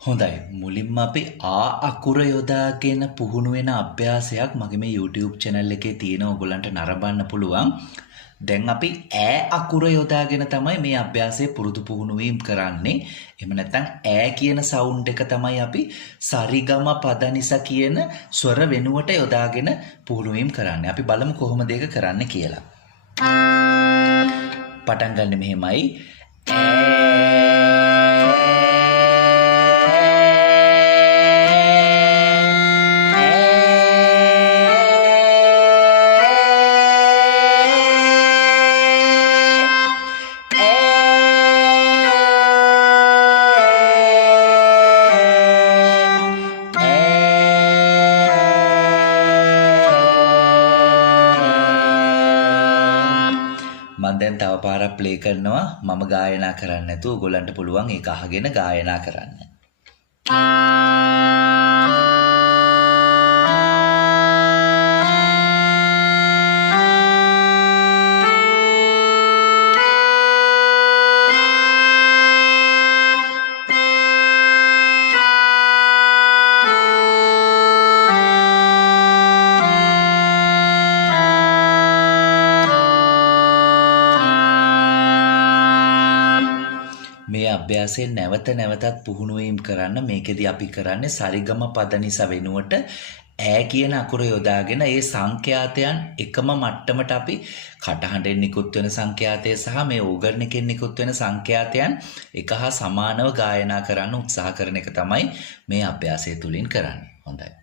හොඳයි. මුලින්ම අපි ආ අකුර යොදාගෙන පුහුණු වෙන අභ්‍යාසයක් මගේ මේ YouTube channel එකේ තියෙන ඔයගොල්ලන්ට නරඹන්න පුළුවන්. දැන් අපි ඈ අකුර යොදාගෙන තමයි මේ අභ්‍යාසය පුරුදු පුහුණු වීම කරන්නේ. එහෙම නැත්නම් ඈ කියන සවුන්ඩ් එක තමයි අපි සරිගම පදනිසා කියන ස්වර වෙනුවට යොදාගෙන පුහුණු වීම කරන්නේ. අපි බලමු කොහොමද ඒක කරන්න කියලා. පටන් ගන්න මෙහෙමයි. මම දැන් තව පාරක් ප්ලේ කරනවා මම ගායනා කරන්නේ නැතුව ඔයගොල්ලන්ට පුළුවන් ඒක අහගෙන ගායනා කරන්න. මේ අභ්‍යාසයෙන් නැවත නැවතත් පුහුණු වීම කරන්න. මේකෙදි අපි කරන්නේ සරිගම පදනිසා වෙනුවට ඈ කියන අකුර යොදාගෙන ඒ සංඛ්‍යාතයන් එකම මට්ටමට අපි කටහඬෙන් නිකුත් වෙන සංඛ්‍යාතය සහ මේ ඕගන් එකෙන් නිකුත් වෙන සංඛ්‍යාතයන් එක හා සමානව ගායනා කරන්න උත්සාහ කරන එක තමයි මේ අභ්‍යාසය තුලින් කරන්නේ. හොඳයි.